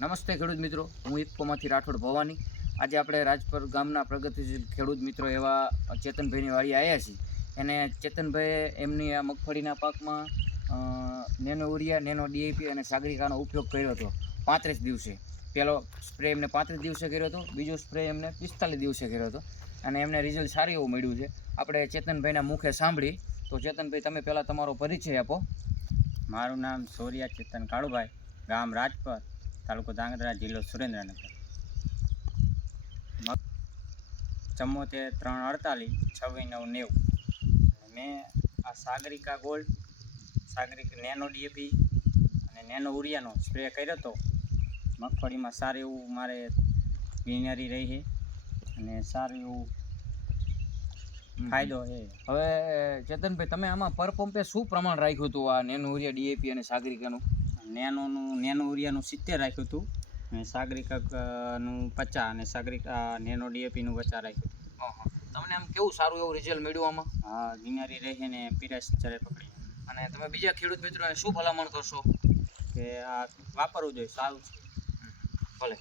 નમસ્તે ખેડૂત મિત્રો, હું ઇફકોમાંથી રાઠોડ ભવાની. આજે આપણે રાજપર ગામના પ્રગતિશીલ ખેડૂત મિત્રો એવા ચેતનભાઈની વાડી આવ્યા છીએ. એને ચેતનભાઈએ એમની આ મગફળીના પાકમાં નેનો યુરિયા, નેનો ડીએપી અને સાગરિકાનો ઉપયોગ કર્યો હતો 35 દિવસે. પહેલો સ્પ્રે એમને 35 દિવસે કર્યો હતો, બીજો સ્પ્રે એમને 45 દિવસે કર્યો હતો અને એમને રિઝલ્ટ સારું એવું મળ્યું છે. આપણે ચેતનભાઈના મુખે સાંભળી. તો ચેતનભાઈ, તમે પહેલાં તમારો પરિચય આપો. મારું નામ સોરિયા ચેતન કાળુભાઈ, ગામ રાજપર, તાલુકો ધાંગધ્રા, જિલ્લો સુરેન્દ્રનગર. 74-348-26-9-90. મેં આ સાગરિકા ગોલ્ડ, સાગરિકા નેનો ડીએપી અને નેનો યુરિયાનો સ્પ્રે કર્યો હતો. મગફળીમાં સારું એવું મારે ગ્રીનરી રહી છે અને સારું એવું ફાયદો છે. હવે ચેતનભાઈ, તમે આમાં પર પંપે શું પ્રમાણ રાખ્યું હતું આ નેનો યુરિયા, ડીએપી અને સાગરિકાનું? નેનો યુરિયાનું 70 રાખ્યું હતું અને સાગરિકાનું 50 અને સાગરિકા નેનો ડીએપીનું 50 રાખ્યું હતું. તમને આમ કેવું સારું એવું રિઝલ્ટ મળ્યું આમાં? હા, ગ્રીનરી રહે ને પીરાશ જયારે પકડી. અને તમે બીજા ખેડૂત મિત્રોને શું ભલામણ કરશો? કે આ વાપરવું જોઈએ, સારું છે. ભલે.